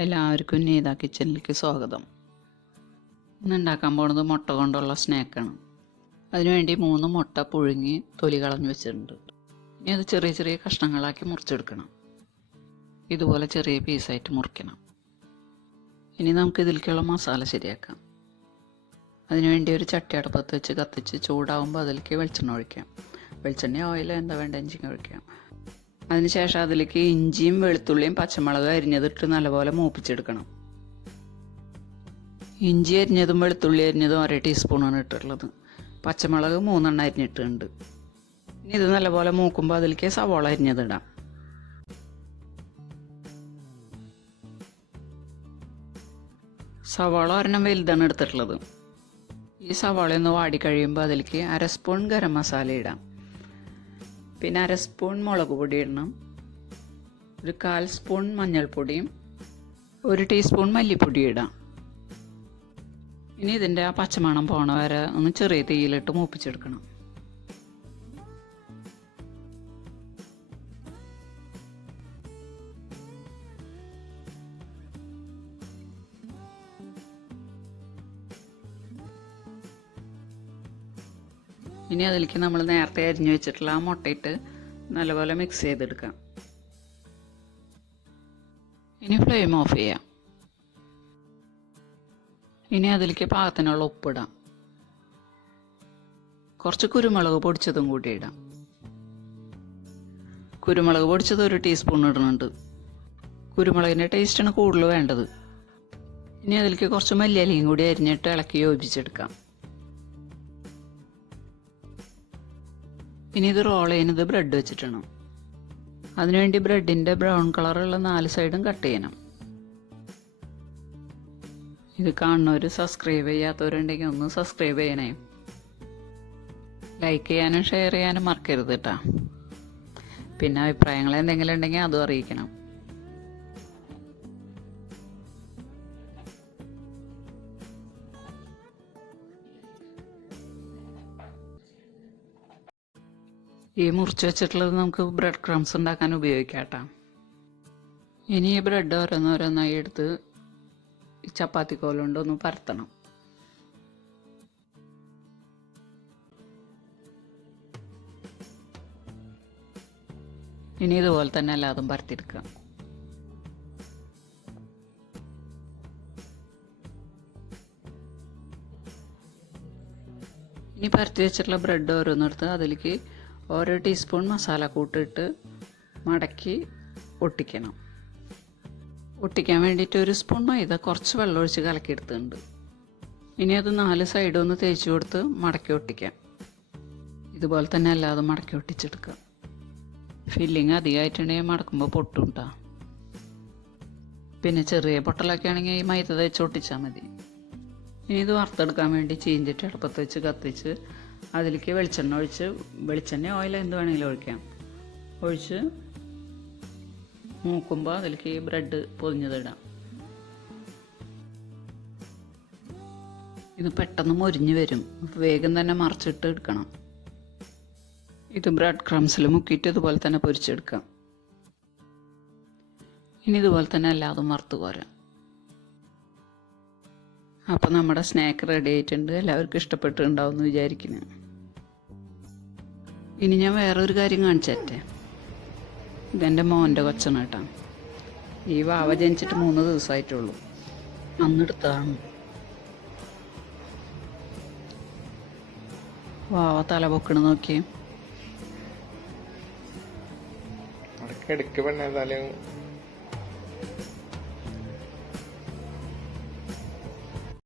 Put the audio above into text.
എല്ലാവർക്കും neethakitchenലേക്ക് സ്വാഗതം. ഇന്ന് ഉണ്ടാക്കാൻ പോകുന്നത് മുട്ട കൊണ്ടുള്ള സ്നാക്കാണ്. അതിനുവേണ്ടി 3 മുട്ട പുഴുങ്ങി തൊലി കളഞ്ഞു വെച്ചിട്ടുണ്ട്. ഇനി അത് ചെറിയ ചെറിയ കഷ്ണങ്ങളാക്കി മുറിച്ചെടുക്കണം. ഇതുപോലെ ചെറിയ പീസായിട്ട് മുറിക്കണം. ഇനി നമുക്ക് ഇതിലേക്കുള്ള മസാല ശരിയാക്കാം. അതിനുവേണ്ടി ഒരു ചട്ടി അടുപ്പത്ത് വെച്ച് കത്തിച്ച് ചൂടാവുമ്പോൾ അതിലേക്ക് വെളിച്ചെണ്ണ ഒഴിക്കാം. വെളിച്ചെണ്ണ ഓയിൽ എന്താ വേണ്ടതെന്ന് ഒഴിക്കാം. അതിനുശേഷം അതിലേക്ക് ഇഞ്ചിയും വെളുത്തുള്ളിയും പച്ചമുളക് അരിഞ്ഞതിട്ട് നല്ലപോലെ മൂപ്പിച്ചെടുക്കണം. ഇഞ്ചി അരിഞ്ഞതും വെളുത്തുള്ളി അരിഞ്ഞതും 1 ടീസ്പൂണാണ് ഇട്ടിട്ടുള്ളത്. പച്ചമുളക് 3 എണ്ണം അരിഞ്ഞിട്ടുണ്ട്. ഇനി ഇത് നല്ലപോലെ മൂക്കുമ്പോൾ അതിലേക്ക് സവാള അരിഞ്ഞതിടാം. സവാള ഒരെണ്ണം വലുതാണ് എടുത്തിട്ടുള്ളത്. ഈ സവാള ഒന്ന് വാടിക്കഴിയുമ്പോൾ അതിലേക്ക് 1/2 സ്പൂൺ ഗരം മസാല ഇടാം. പിന്നെ 1/2 സ്പൂൺ മുളക് പൊടി ഇടണം. ഒരു 1/4 സ്പൂൺ മഞ്ഞൾപ്പൊടിയും 1 ടീസ്പൂൺ മല്ലിപ്പൊടി ഇടാം. ഇനി ഇതിൻ്റെ ആ പച്ചമണം പോണ വരെ ഒന്ന് ചെറിയ തീയിലിട്ട് മൂപ്പിച്ചെടുക്കണം. ഇനി അതിലേക്ക് നമ്മൾ നേരത്തെ അരിഞ്ഞു വെച്ചിട്ടുള്ള ആ മുട്ടയിട്ട് നല്ലപോലെ മിക്സ് ചെയ്തെടുക്കാം. ഇനി ഫ്ലെയിം ഓഫ് ചെയ്യാം. ഇനി അതിലേക്ക് പാകത്തിനുള്ള ഉപ്പിടാം. കുറച്ച് കുരുമുളക് പൊടിച്ചതും കൂടി ഇടാം. കുരുമുളക് പൊടിച്ചത് 1 ടീസ്പൂൺ ഇടുന്നുണ്ട്. കുരുമുളകിൻ്റെ ടേസ്റ്റാണ് കൂടുതൽ വേണ്ടത്. ഇനി അതിലേക്ക് കുറച്ച് മല്ലിയിലയും കൂടി അരിഞ്ഞിട്ട് ഇളക്കി യോജിച്ചെടുക്കാം. ഇനി ഇത് റോൾ ചെയ്യുന്നത് ബ്രെഡ് വെച്ചിട്ടാണ്. അതിനുവേണ്ടി ബ്രെഡിൻ്റെ ബ്രൗൺ കളറുള്ള 4 സൈഡും കട്ട് ചെയ്യണം. ഇത് കാണുന്നവർ സബ്സ്ക്രൈബ് ചെയ്യാത്തവരുണ്ടെങ്കിൽ ഒന്ന് സബ്സ്ക്രൈബ് ചെയ്യണേ. ലൈക്ക് ചെയ്യാനും ഷെയർ ചെയ്യാനും മറക്കരുത് കേട്ടോ. പിന്നെ അഭിപ്രായങ്ങൾ എന്തെങ്കിലും ഉണ്ടെങ്കിൽ അതും അറിയിക്കണം. ഈ മുറിച്ച് വെച്ചിട്ടുള്ളത് നമുക്ക് ബ്രെഡ് ക്രംസ് ഉണ്ടാക്കാൻ ഉപയോഗിക്കാം കേട്ടോ. ഇനി ഈ ബ്രെഡ് ഓരോന്നോരോന്നായി എടുത്ത് ചപ്പാത്തി കോലുകൊണ്ടൊന്ന് പരത്തണം. ഇനി ഇതുപോലെ തന്നെ എല്ലാതും പരത്തിയെടുക്കാം. ഇനി പരത്തി വെച്ചിട്ടുള്ള ബ്രെഡ് ഓരോന്നെടുത്ത് അതിലേക്ക് 1 ടീസ്പൂൺ മസാല കൂട്ടിട്ട് മടക്കി ഒട്ടിക്കണം. ഒട്ടിക്കാൻ വേണ്ടിയിട്ട് 1 സ്പൂൺ മൈദ കുറച്ച് വെള്ളം ഒഴിച്ച് കലക്കിയെടുത്തിട്ടുണ്ട്. ഇനി അത് 4 സൈഡും ഒന്ന് തേച്ച് കൊടുത്ത് മടക്കി ഒട്ടിക്കാം. ഇതുപോലെ തന്നെ അല്ലാതെ മടക്കി ഒട്ടിച്ചെടുക്കാം. ഫില്ലിങ് അധികമായിട്ടുണ്ടെങ്കിൽ മടക്കുമ്പോൾ പൊട്ടും കേട്ടോ. പിന്നെ ചെറിയ പൊട്ടലൊക്കെ ആണെങ്കിൽ ഈ മൈദ തേച്ച് ഒട്ടിച്ചാൽ മതി. ഇനി ഇത് വറുത്തെടുക്കാൻ വേണ്ടി ചീഞ്ചിട്ട് അടുപ്പത്ത് വെച്ച് കത്തിച്ച് അതിലേക്ക് വെളിച്ചെണ്ണ ഒഴിച്ച്, വെളിച്ചെണ്ണ ഓയിൽ എന്ത് വേണമെങ്കിലും ഒഴിക്കാം, ഒഴിച്ച് മൂക്കുമ്പോൾ അതിലേക്ക് ഈ ബ്രെഡ് പൊതിഞ്ഞതിടാം. ഇത് പെട്ടെന്ന് മൊരിഞ്ഞ് വരും. വേഗം തന്നെ മറിച്ചിട്ട് എടുക്കണം. ഇത് ബ്രെഡ് ക്രംസിൽ മുക്കിയിട്ട് ഇതുപോലെ തന്നെ പൊരിച്ചെടുക്കാം. ഇനി ഇതുപോലെ തന്നെ എല്ലാതും വറുത്ത് കോരാം. അപ്പം നമ്മുടെ സ്നാക്ക് റെഡി ആയിട്ടുണ്ട്. എല്ലാവർക്കും ഇഷ്ടപ്പെട്ടിട്ടുണ്ടാവും എന്ന് വിചാരിക്കുന്നു. ഇനി ഞാൻ വേറൊരു കാര്യം കാണിച്ചേ. ഇതെൻ്റെ മോൻ്റെ കൊച്ചാണ് കേട്ടോ. ഈ വാവ ജനിച്ചിട്ട് 3 ദിവസമായിട്ടുള്ളൂ. അന്നെടുത്തതാണ്. വാവ തല പൊക്കണ നോക്കിയേ.